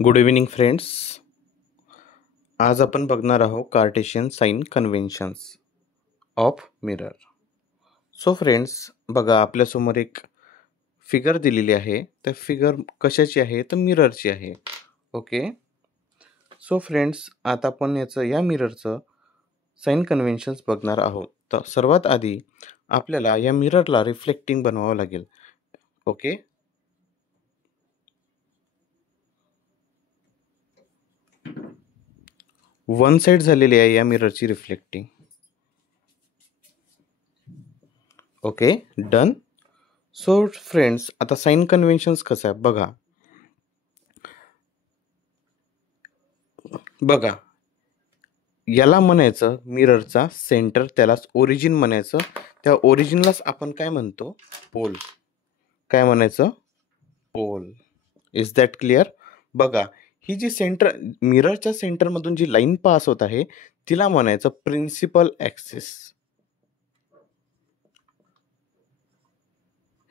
Good evening friends. आज आपण बघणार आहोत Cartesian sign conventions of mirror. So friends, बघा आपल्यासमोर एक फिगर दिलेली आहे. त्या फिगर कशाची आहे? तर मिररची आहे. ओके. सो फ्रेंड्स, आता आपण या मिररचं साइन कन्व्हेन्शन्स बघणार आहोत. तर सर्वात आधी आपल्याला या मिररला रिफ्लेक्टिंग बनवावं लागेल. ओके. वन साइड झालेली आहे या मिररची reflecting. Okay, done. So friends, आता साइन कन्व्हेन्शन्स कसं आहे बघा याला म्हणायचं मिररचा सेंटर, त्यालाच ओरिजिन म्हणायचं. त्या ओरिजिनलाच आपण काय म्हणतो? पोल. काय म्हणायचं? पोल. Is that clear? बघा, ही जी मिररच्या सेंटरमधून जी लाईन पास होत आहे तिला म्हणायचं principal axis.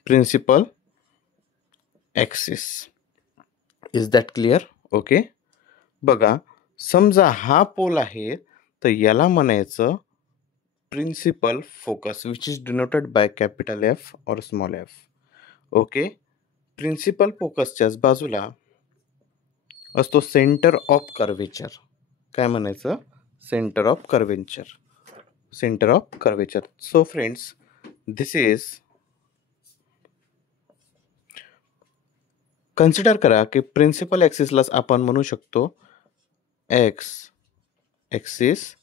Principal axis. Is that clear? Okay. बघा, समजा हा पोल आहे तर याला म्हणायचं principal focus, which is denoted by capital F और स्मॉल एफ. ओके. प्रिन्सिपल फोकसच्याच बाजूला असतो सेंटर ऑफ कर्वेचर. काय म्हणायचं? Centre of curvature. Centre of curvature. So friends, this is, consider करा की प्रिन्सिपल ॲक्सिसलाच आपण म्हणू शकतो एक्स ॲक्सिस,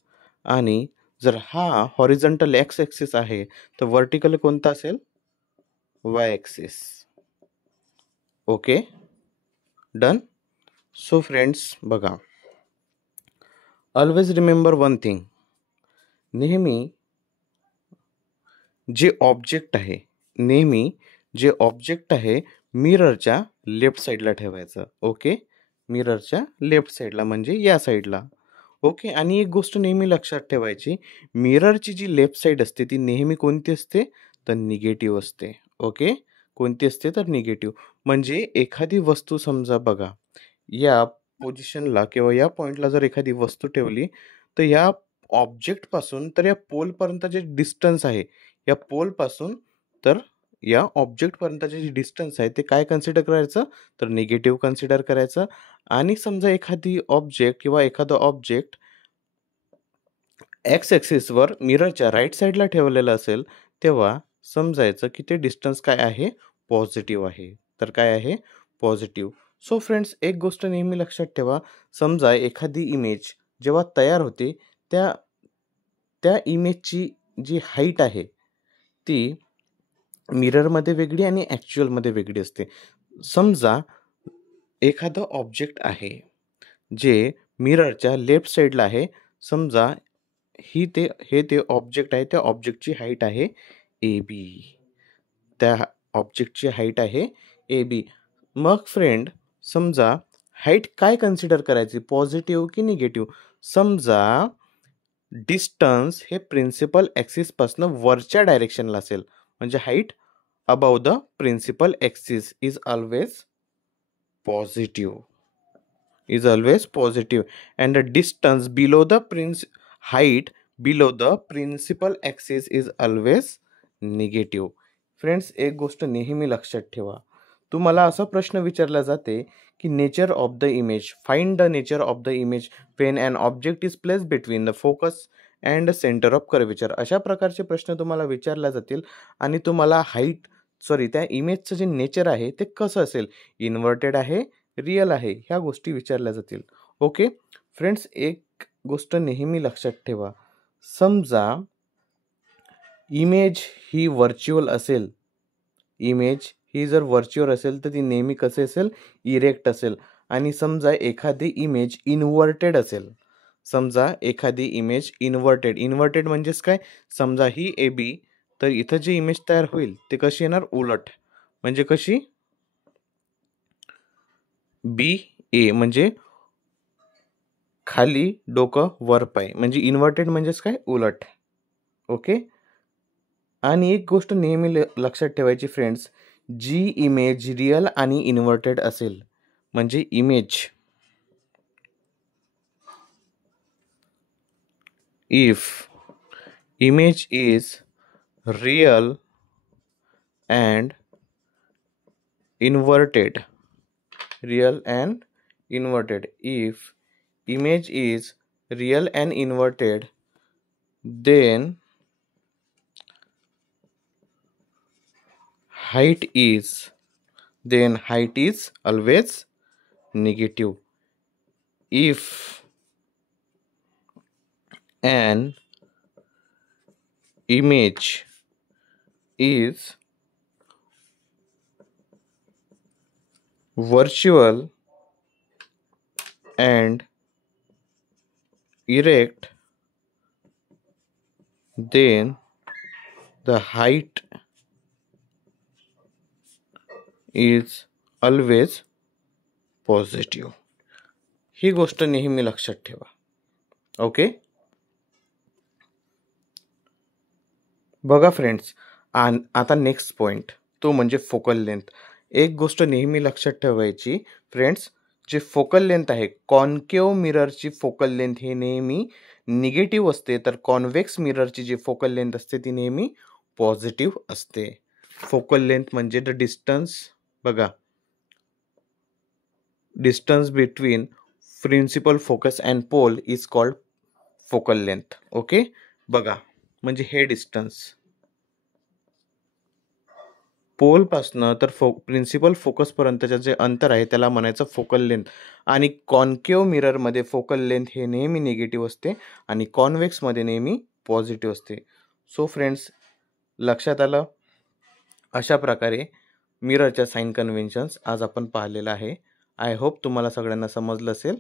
आणि जर हा हॉरिझॉन्टल एक्स ॲक्सिस आहे तर व्हर्टिकल कोणता असेल? Y axis. Okay, done. So friends, बघा, ऑलवेज रिमेंबर वन थिंग. नेहमी जे ऑब्जेक्ट आहे मिररच्या लेफ्ट साईडला ठेवायचं. ओके. मिररच्या लेफ्ट साईडला म्हणजे या साईडला. ओके. आणि एक गोष्ट नेहमी लक्षात ठेवायची, मिररची जी लेफ्ट साईड असते ती नेहमी कोणती असते? तर निगेटिव्ह असते. ओके. कोणती असते? तर निगेटिव्ह. म्हणजे एखादी वस्तू, समजा बघा, या पोझिशनला किंवा या पॉईंटला जर एखादी वस्तू ठेवली तर या ऑब्जेक्टपासून तर या पोलपर्यंत जे डिस्टन्स आहे, या पोलपासून तर या ऑब्जेक्टपर्यंतचे जे डिस्टन्स आहे ते काय कन्सिडर करायचं? तर निगेटिव्ह कन्सिडर करायचं. आणि समजा एखादी ऑब्जेक्ट किंवा एखादं ऑब्जेक्ट एक्स ॲक्सिसवर मिररच्या राईट साईडला ठेवलेलं असेल तेव्हा समजायचं की ते डिस्टन्स काय आहे? पॉझिटिव्ह आहे. तर काय आहे? पॉझिटिव्ह. सो फ्रेंड्स, एक गोष्ट नेहमी लक्षात ठेवा. समजा एखादी इमेज जेव्हा तयार होते त्या इमेजची जी हाईट आहे ती मिररमध्ये वेगळी आणि ॲक्च्युअलमध्ये वेगळी असते. समजा एखादं ऑब्जेक्ट आहे जे मिररच्या लेफ्ट साईडला आहे. समजा हे ते ऑब्जेक्ट आहे. त्या ऑब्जेक्टची हाईट आहे AB. त्या ऑब्जेक्टची हाईट आहे AB. मग फ्रेंड, समजा हाईट काय कन्सिडर करायची? पॉझिटिव्ह की निगेटिव्ह? समजा डिस्टन्स हे प्रिन्सिपल ॲक्सिसपासून वरच्या डायरेक्शनला असेल म्हणजे height above the principal axis is always positive. And the distance below the height below the principal axis is always negative. Friends, एक गोष्ट नेहमी लक्षात ठेवा. तुम्हाला असा प्रश्न विचारला जाते की nature of the image, find the nature of the image when an object is placed between the focus and centre of curvature. अशा प्रकारचे प्रश्न तुम्हाला विचारले जातील आणि तुम्हाला त्या इमेजचं जे नेचर आहे ते कसं असेल, इन्व्हर्टेड आहे, रिअल आहे, ह्या गोष्टी विचारल्या जातील. ओके फ्रेंड्स, एक गोष्ट नेहमी लक्षात ठेवा. समजा इमेज ही व्हर्च्युअल असेल, इमेज ही जर व्हर्च्युअल असेल तर ती नेहमी कसे असेल? इरेक्ट असेल. आणि समजा एखादी इमेज इन्व्हर्टेड असेल, समजा एखादी इमेज इन्व्हर्टेड म्हणजेच काय? समजा ही AB, तर इथं जी इमेज तयार होईल ते कशी येणार? उलट. म्हणजे कशी? BA म्हणजे खाली डोकं वर पाय, म्हणजे इन्व्हर्टेड म्हणजेच काय? उलट. ओके. आणि एक गोष्ट नेहमी लक्षात ठेवायची फ्रेंड्स, जी इमेज रिअल आणि इन्व्हर्टेड असेल म्हणजे image if image is real and inverted, if image is real and inverted, then height is always negative. If an image is virtual and erect, then the height is always positive. ही गोष्ट नेहमी लक्षात ठेवा. Okay. बघा friends, आता next point तो म्हणजे focal length. एक गोष्ट नेहमी लक्षात ठेवायची फ्रेंड्स, जे फोकल लेंथ आहे, कॉन्केव्ह मिररची फोकल लेंथ ही नेहमी निगेटिव्ह असते, तर कॉन्व्हेक्स मिररची जी फोकल लेंथ असते ती नेहमी पॉझिटिव्ह असते. फोकल लेंथ म्हणजे द डिस्टन्स, बघा, distance between principal focus and pole is called focal length. Okay. बघा, म्हणजे हे डिस्टन्स पोलपासनं तर प्रिन्सिपल फोकसपर्यंतचं जे अंतर आहे त्याला म्हणायचं फोकल लेंथ. आणि कॉन्केव्ह मिररमध्ये फोकल लेंथ हे नेहमी निगेटिव्ह असते आणि कॉन्व्हेक्समध्ये नेहमी पॉझिटिव्ह असते. सो फ्रेंड्स, लक्षात आलं. अशा प्रकारे मिररच्या साइन कन्व्हेन्शन्स आज आपण पाहिलेलं आहे. आय होप तुम्हाला सगळ्यांना समजलं असेल.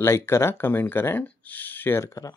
लाईक करा, कमेंट करा अँड शेअर करा.